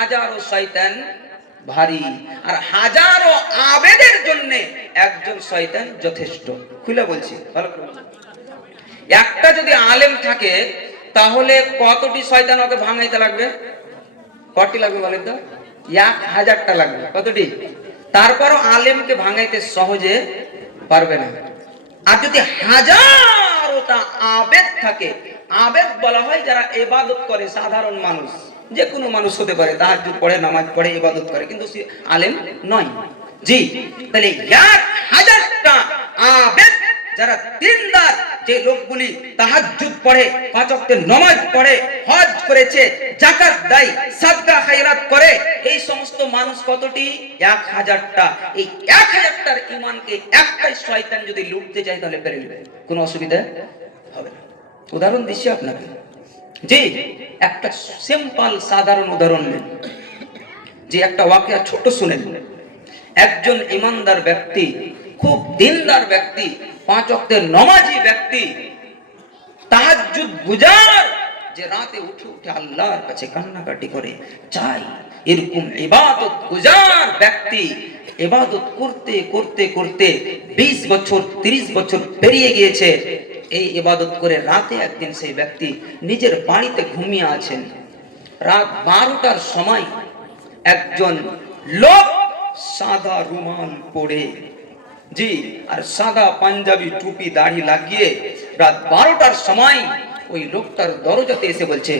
হাজারো শয়তান ভারী, আর হাজারো আবেদের জন্য একজন শয়তান যথেষ্ট। খুলে বলছি, ভালো করে বলছি। একটা যদি আলেম থাকে তাহলে কতটি শয়তান ওকে ভাঙাইতে লাগবে? কটি লাগবে বলেন তো? 1000টা লাগবে। কতটি? তারপরও আলেমকে ভাঙাইতে সহজে পারবে না। আর যদি হাজারোটা আবেদ থাকে, আবেদ বলা হয় যারা ইবাদত করে, সাধারণ মানুষ, যে কোনো মানুষ হতে পারে, তাহাজ্জুদ পড়ে, নামাজ পড়ে, ইবাদত করে, কিন্তু সে আলেম নয়। জি, তাহলে 1000টা আবেদ যারা দিনদার, যে লোকগুলি তাহাজ্জুদ পড়ে, 5 ওয়াক্তের নামাজ পড়ে, হজ করেছে, যাকাত দেয়, সাদকা খায়রাত করে, এই সমস্ত মানুষ কতটি? 1000টা। এই 1000টার ঈমানকে একটাই শয়তান যদি লুটতে চায় তাহলে পেরে নেবে, কোনো অসুবিধা হবে না। উদাহরণ দিচ্ছি আপনাকে। জি, একটা সিম্পল সাধারণ উদাহরণ নেন। যে একটা ওয়াকিয়া ছোট শুনেন। একজন ইমানদার ব্যক্তি, খুব দিনদার ব্যক্তি, 5 ওয়াক্তের নামাজি ব্যক্তি, তাহাজ্জুদ গুজার, যে রাতে উঠে উঠে আল্লাহর কাছে কান্নাকাটি করে, চাই এরকম ইবাদত গুজার ব্যক্তি ইবাদত করতে করতে করতে 20 বছর 30 বছর পেরিয়ে গিয়েছে। এই ইবাদত করে রাতে একদিন সেই ব্যক্তি নিজের বাড়িতে ঘুমিয়ে আছেন। রাত 12টার সময় একজন লোক সাদা রুমাল পরে, জি, আর সাদা পাঞ্জাবি টুপি দাড়ি লাগিয়ে রাত 12টার সময় ওই লোকটার দরজাতে এসে বলছে,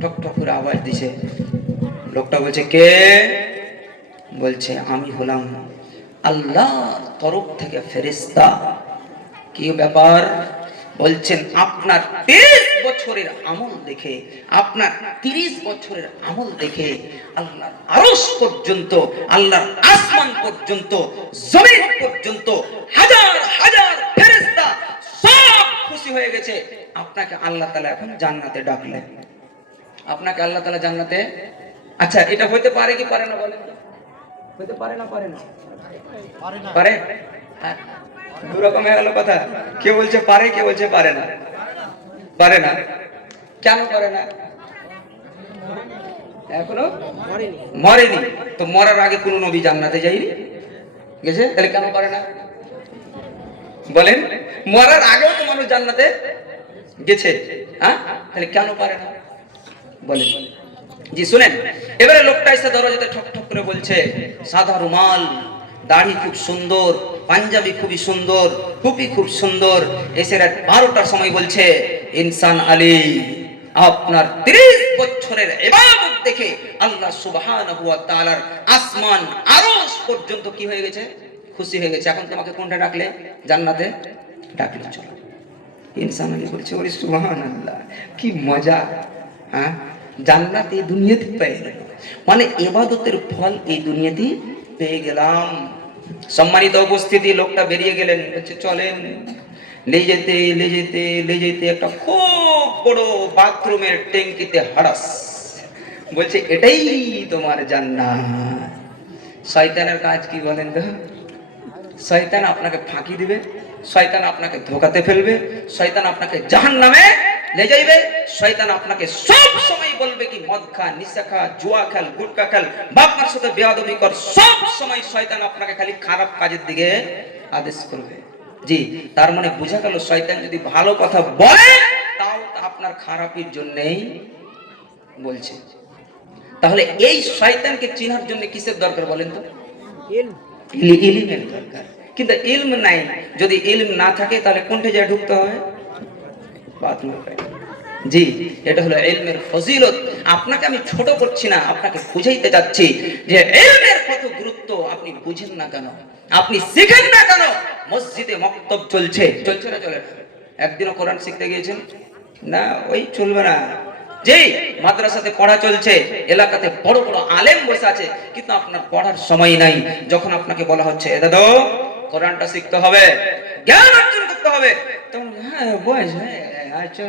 ঠক ঠক করে আওয়াজ দিছে। লোকটা বলছে, কে? বলছে, আমি হলাম আল্লাহর তরফ থেকে ফেরেশতা। কি ব্যাপার? বলছেন, আপনার 23 বছরের আমল দেখে, আপনার 30 বছরের আমল দেখে আল্লাহর আরশ পর্যন্ত, আল্লাহর আসমান পর্যন্ত, জমিন পর্যন্ত হাজার হাজার ফেরেশতা সব খুশি হয়ে গেছে। আপনাকে আল্লাহ তাআলা এখন জান্নাতে ডাকলেন। আপনাকে আল্লাহ তাআলা জান্নাতে, আচ্ছা এটা হতে পারে কি পারে না বলেন? হতে পারে না? পারে না? পারে? হ্যাঁ, দুরকম হয়ে গেল কথা। কে বলছে পারে, কে বলছে পারে না। পারে না। কেন পারে না? এখনো মরেনি। তো মরার আগে কোন নবী জান্নাতে যায়নি, গেছে? তাহলে কেন পারে না বলেন? মরার আগেও তো মানুষ জান্নাতে গেছে, হ্যাঁ? তাহলে কেন পারে না বলেন? জি শুনেন, এবারে লোকটা এসে দরজাতে ঠক ঠক করে বলছে, সাদা রুমাল, দাড়ি খুব সুন্দর, পাঞ্জাবি খুবই সুন্দর, টুপি খুব সুন্দর। এসে রাত 12টার সময় বলছে, ইনসান আলী, আপনার 30 বছরের ইবাদত দেখে আল্লাহ সুবহানাহু ওয়া তাআলার আসমান আরশ পর্যন্ত কি হয়ে গেছে? খুশি হয়ে গেছে। এখন তোমাকে কোনটা ডাকলে? জান্নাতে ডাকলে। চলো। ইনসান আলী বলছে, ওরে সুবহানাল্লাহ, কি মজা! হ্যাঁ, জান্নাত এই দুনিয়াতে পেয়ে গেল, মানে ইবাদতের ফল এই দুনিয়াতে পেয়ে গেলাম। সম্মানিত উপস্থিতি, লোকটা বেরিয়ে গেলেন। বলছে, চলেন। লে যেতে একটা খুব বড় বাথরুমের ট্যাঙ্কিতে হাড়াস। বলছে, এটাই তোমার জান্নাত। শয়তানের কাজ কি বলেন তো? শয়তান আপনাকে ফাঁকি দিবে, শয়তান আপনাকে ধোকাতে ফেলবে, শয়তান আপনাকে জাহান্নামে ले যাইবে। শয়তান আপনাকে সব সময় বলবে কি মদ খা, নিশা খা, জুয়া খেল, গুটকা খেল, বাপ মার সাথে বেয়াদবি কর। সব সময় শয়তান আপনাকে খালি খারাপ কাজের দিকে আদেশ করবে। জি, তার মানে বোঝা গেল শয়তান যদি ভালো কথা বলে তাও আপনার খারাপের জন্যই বলছে। তাহলে এই শয়তানকে চিনার জন্য কিসের দরকার বলেন তো? ইলমের দরকার। কিন্তু ইলম নাই। যদি ইলম না থাকে তাহলে কোনটা যায় ঢুকতে হবে? বাথরুমে। জি, এটা হলো ইলমের ফজিলত। আপনাকে আমি ছোট করছি না, আপনাকে বুঝাইতে যাচ্ছি যে ইলমের কত গুরুত্ব আপনি বুঝেন না কেন, আপনি শিখেন না কেন? মসজিদে মক্তব চলছে, চলছে না চলে না? একদিনও কোরআন শিখতে গিয়েছেন না? ওই চলবে না। জি, মাদ্রাসাতে পড়া চলছে, এলাকাতে বড় বড় আলেম বসে আছে, কিন্তু আপনার পড়ার সময় নাই। যখন আপনাকে বলা হচ্ছে, এ দাদা কোরআনটা শিখতে হবে, জ্ঞান অর্জন করতে হবে, তখন হ্যাঁ বয়স আচ্ছা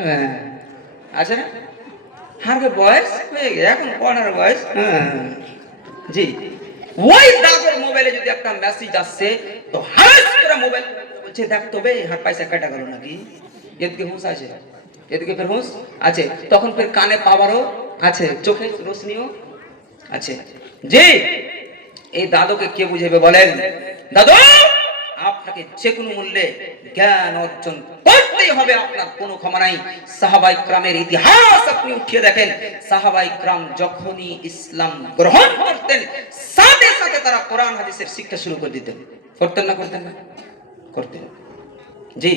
আচ্ছা না, হার বয়স হয়ে গেছে, এখন পড়ার বয়স। জি, ওই দাদুর মোবাইলে যদি একটা মেসেজ আসছে তো হাস করে মোবাইল বলছে, দেখ তো বে হার পয়সা কাটা গেল নাকি, এদিকে হুঁশ আছে, এদিকে ফের হুঁশ আছে, তখন ফের কানে পাওয়ারও আছে, চোখে রোশনিও আছে। জি, এই দাদুকে কে বুঝাবে বলেন? দাদু, আপনাকে যে কোনো মূল্যে জ্ঞান অর্জন করতেই হবে, আপনার কোনো ক্ষমা নাই। সাহাবায়ে কিরামের ইতিহাস আপনি উঠিয়ে দেখেন, সাহাবায়ে কিরাম যখনই ইসলাম গ্রহণ করতেন, সাথে সাথে তারা কোরআন হাদিসের শিক্ষা শুরু করে দিতেন। করতেন না? করতেন না? করতেন। জি,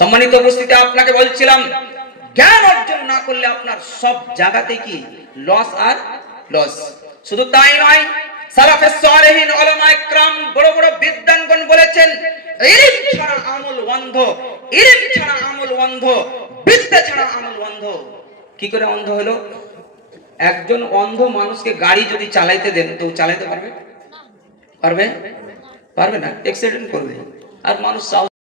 সম্মানিত উপস্থিতি, আপনাকে বলছিলাম জ্ঞান অর্জন না করলে আপনার সব জায়গাতে কি লস আর লস। শুধু তাই নয়, সালাফে সালেহিন উলামায়ে কিরাম বড় বড় বিদ্বানগণ বলেছেন, ইলম ছাড়া আমল অন্ধ, ইলম ছাড়া আমল অন্ধ, বিদ্যা ছাড়া আমল অন্ধ। কি করে অন্ধ হলো? একজন অন্ধ মানুষকে গাড়ি যদি চালাইতে দেন তো চালাইতে পারবে? পারবে? পারবে না, অ্যাক্সিডেন্ট করবে। আর মানুষ সাহস